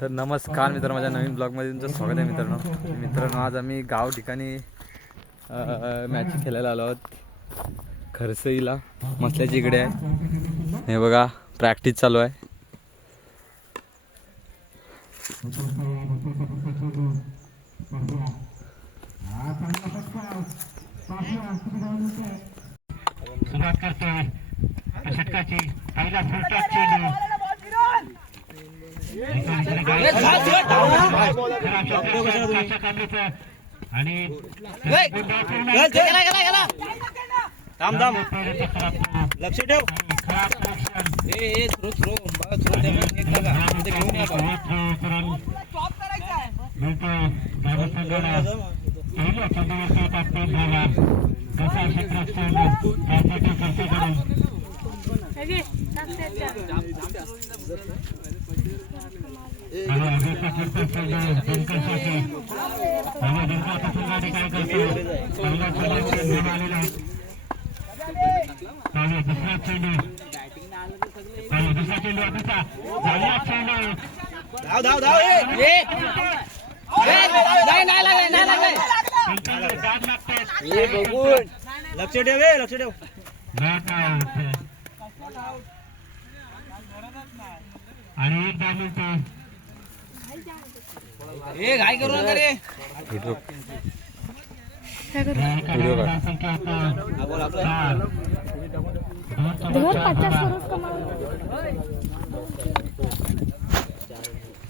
तर नमस्कार मित्र माझ्या नवीन ब्लॉगमध्ये तुमचं स्वागत आहे मित्रांनो. मित्रांनो आज आम्ही गाव ठिकाणी मॅच खेळायला आलो आहोत. खरसईला मसल्याची इकडे आहे. हे बघा प्रॅक्टिस चालू आहे. सुरुवात करतोय. षटकाची पहिला फुलटॉस चेंडू. आणि थांब थांब लक्ष ठेव खराब कनेक्शन ए ए थ्रो थ्रो बघा थ्रो द्या मग एक बघा इथे घेऊन या बघा मिळतोय धावत संघाला पहिल्या चेंडूवरती येतात तीन धावा जसा क्षेत्रात चेंडू त्यासाठी चर्चेकडून आणि अभिषेक करतो चेंडू दिनकरसाठी आणि दिनकरचा संघाने काय करतो पहिला चेंडू चेंडू आलेला आहे आणि दुसरा चेंडू आणि दुसरा चेंडू अभिषेक झाला चेंडू धाव धाव धाव ए ए ए, नाही नाही लागले नाही लागले पंचांना दाद लागतात ए बघून लक्ष ठेव ए लक्ष ठेव Knock out. आणि एक दहा मिनिटं ए घाई करू नका रे. संख्या हा,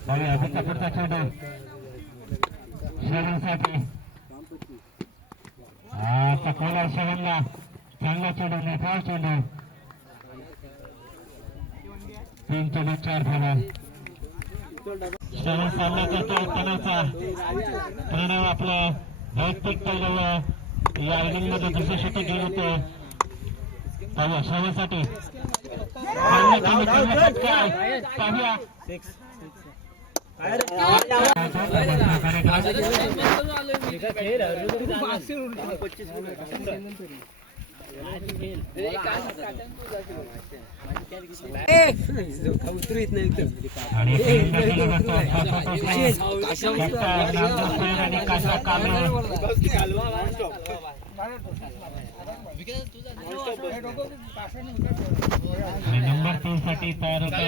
अभिषेक पुढचा चेंडू शेवनसाठी हा चकवला शेवनला चांगला चेंडू मोठा चेंडू. तीन चेंडू चार धावा शेवण सामना करतो उत्तराचा प्रणव आपलं वैयक्तिक पहिलं या इनिंगमध्ये दुसरं शतक घेऊन होते पाहूया. पाहूया आणि आणि कसा कामे आणि नंबर तीन साठी तयार होते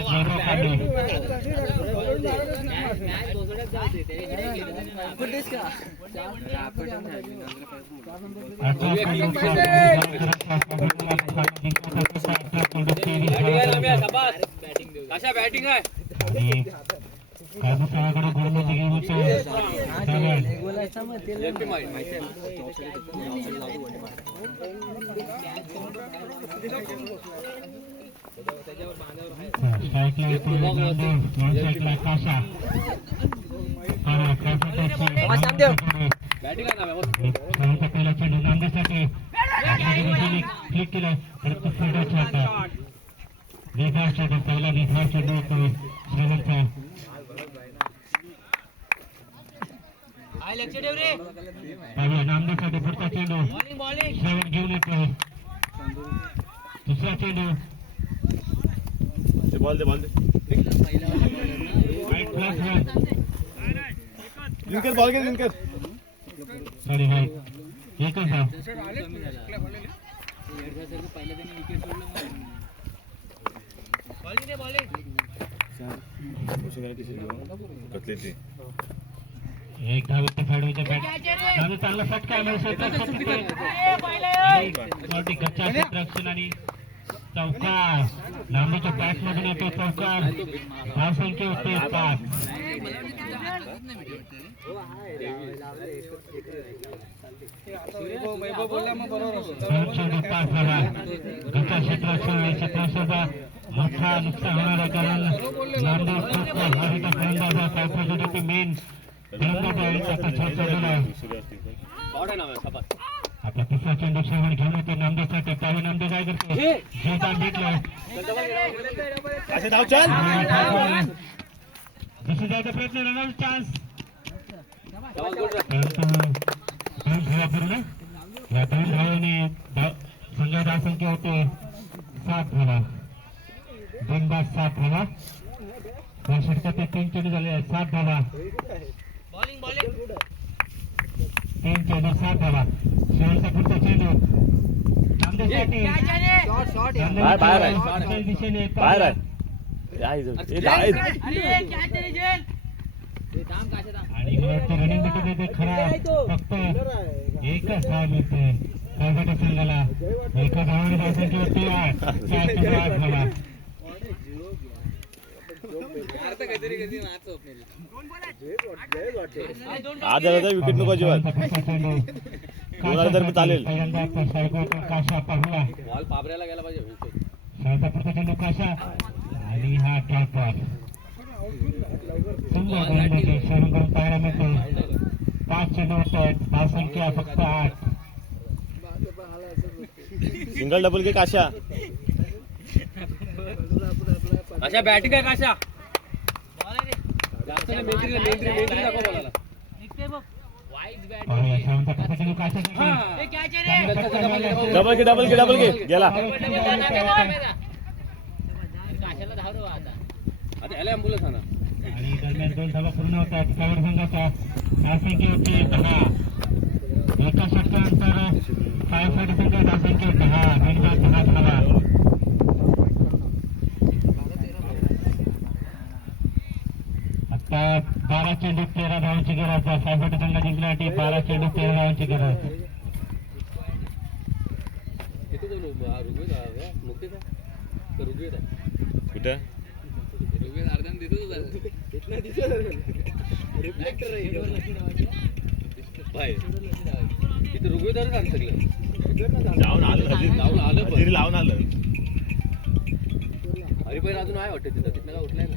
बॅटिंग आहे? गोलंदाजी घेऊन होते सेवन स्ट्राईकला येतो नामदेव नॉन स्ट्राईकला काशा. बरं, कर्मचाऱ्याची बॅटिंग आहे ना खेळाचा पहिला चेंडू नांदेसाठी. क्लिक केलं परंतु फुलडॉच्या हातात वेगळा चेंडू पहिला चेंडू श्रीलंका. लक्ष ठेव रे। पाहूया नामदेवसाठी पुढचा चेंडू बॉलिंग बॉलिंग श्रवण घेऊन येतो दुसरा चेंडू Right plus one. Sorry, right. एकच धाव बॉलिंग रे बॉलिंग एक धाव फॅडवीच्या बॅट चांगला फटका गच्चा क्षेत्ररक्षण आणि चौकार. लांबीच्या पॅच मधून येतो चौकार. धाव संख्या होते पाच. पाच धावा गच्चा क्षेत्ररक्षण आणि क्षेत्ररक्षणाचा मोठा नुकसान होणार आहे कारण नामदेव फलंदाज मेन फलंदाज आपला तिसरा चेंडू शेवट घेऊन येतो नामदेवसाठी त्यावेळी नामदेव काय करतो काम भेटलं जसं जायचा प्रयत्न रनर चान्स या दोन धावाने होते सात धावा. दोन बाद सात धावा. या षटकात तीन चेंडू झाले सात धावा. तीन चेंडू सात धावा शेवटचा पुढचा चेंडू दिशेने बाहेर आहे आणि रनिंग ते खरा फक्त एकच धाव मिळते कर्नाटक संघाला एका धावाने धावसंख्येवरती आठ चार धावा आज झालं तर विकेट नको अजिबात. बोलायला तर चालेल. काशा बॉल पाबऱ्याला गेला पाहिजे शेवटचा पुढचा चेंडू काशा आणि हा टॉपर. सुंदर गोलंदाजी शरणकडून पाहायला मिळते. पाच चेंडू होत. आहेत धावसंख्या फक्त आठ. सिंगल डबल के काशा. अशा बॅटिंग आहे काशा. डबल के डबल के डबल. के गेला. आणा. आणि दरम्यान दोन धावा पूर्ण होतात. सावर संघाचा धावसंख्या होती दहा. एका षटकानंतर सायसाठी संघ धावसंख्या दहा गणिता दहा धावा आता बारा चेंडू तेरा धावांची गरज. आहे सायसाठी संघ जिंकण्यासाठी बारा चेंडू तेरा धावांची गरज. का कुठं तिथे आलं सगळं. जाऊन आलं जाऊन आलं लावून आलं. हरिपैर अजून आहे वाटतं तिथं. तिथनं काय उठलाय ना.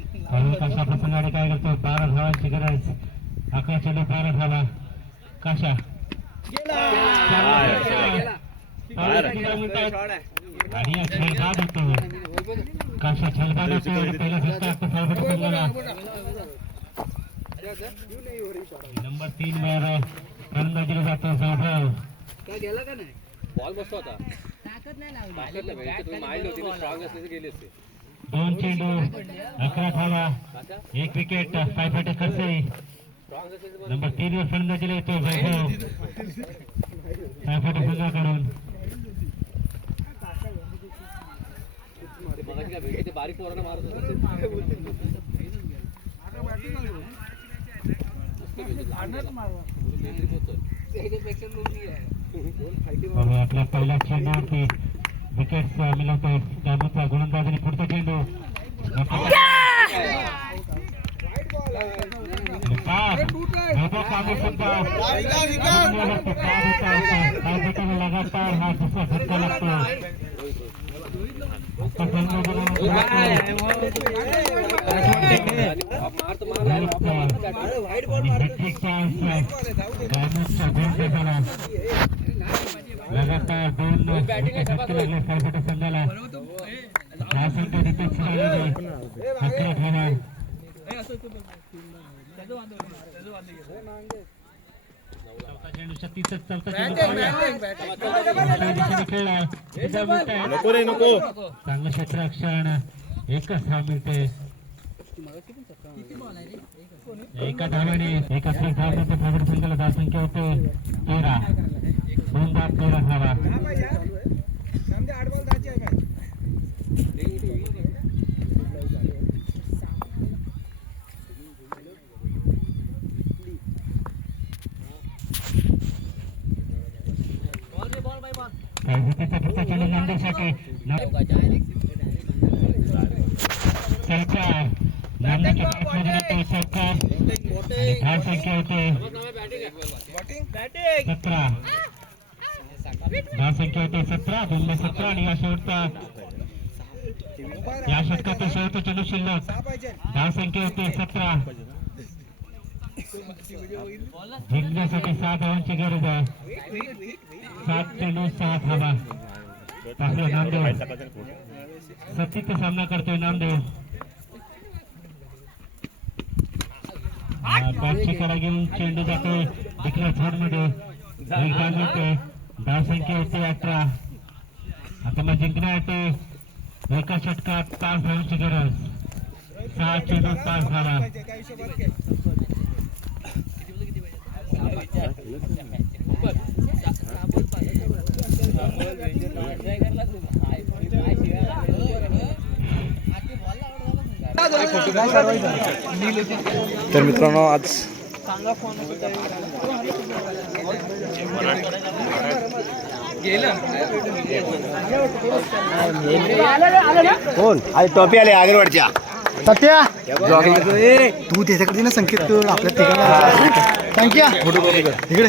प्रसंगाने काय करतो बारा धावांची गरज अकरा चेंडू बारा धावा कशा बाहेर. आणि छलबाद होतो काशा छलबाद होतो पहिला फटका नंबर तीन वर फलंदाजीला जातो वैभव बॉल बसतो आता ताकद नाही पाहिजे तुम्ही माइंड होती स्ट्रॉंग असले तर गेले असते दोन चेंडू अकरा धावा काशा एक विकेट सायफाटे खर्चे स्ट्रॉंग असले तर नंबर तीन वर फलंदाजीला येतो वैभव सायफाटे संघाकडून ते मगाशी काय भेटले ते बारीक पोरांना मारत होते आपला पहिला पहिल्या चेंडूवरती विकेट मिळवतो. त्यानंतर गोलंदाजाने पुढचा चेंडू लगातार हा दुसरा झटका लागतो. लगातार दोन संघाला अकरा धावा नको रे नको. चांगलं क्षेत्ररक्षण एकच धाव मिळते. एका धावाने एकत्रित धाव मिळते. फायबर संघाला धाव संख्या होते. तेरा. दोन धाव तेरा धावा विकेटचा पुढचा चेंडू नांदेडसाठी सरकार नांदेडच्या बॅटमध्ये सरकार आणि धाव संख्या होते सतरा धाव संख्या होते सतरा दोनशे सतरा आणि या शेवटचा या षटकाचा शेवटचा चेंडू शिल्लक. धाव संख्या होते सतरा. जिंकण्यासाठी सात धावांची गरज आहे. सात चेंडू सहा धावा आपला नामदेव? सतीचा सामना करतोय नामदेव. बॅटची करा घेऊन चेंडू जातोय. इकडे झोडमध्ये एक धाव मिळते धाव संख्या होते अठरा. आता मग जिंकण्यासाठी एका षटकात पाच धावांची गरज. सहा चेंडू पाच धावा. तर मित्रांनो आज कोण? आज टॉपी आले आगरवाडच्या. सत्या तू त्याच्याकडे ना संकेत आपल्या ठिकाणा संख्या इकडे.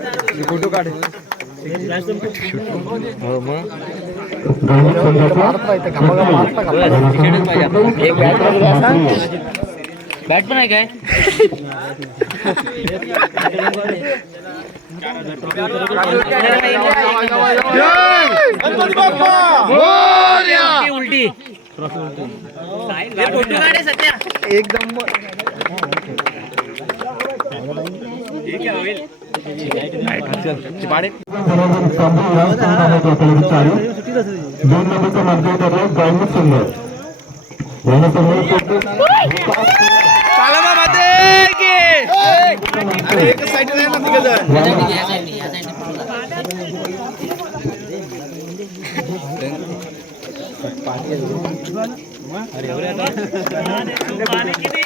photo काढ. बॅट पण आहे काय उलटी एकदम दोन नंबरचा मार्ग ठरला गायमुख सुंदर एक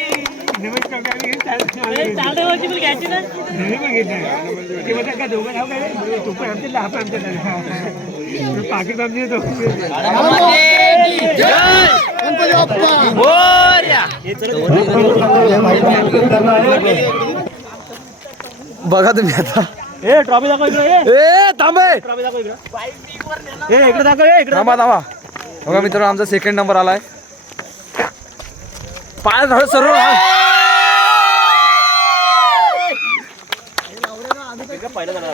बघा तुम्ही आता. ए ट्रॉफी दाखव इकडे ए. थांबे ट्रॉफी दाखव इकडे. ए इकडे दाखव ए इकडे. थांबा थांबा. बघा मित्रांनो आमचा सेकंड नंबर आलाय. पाय धड सर्व パイだな。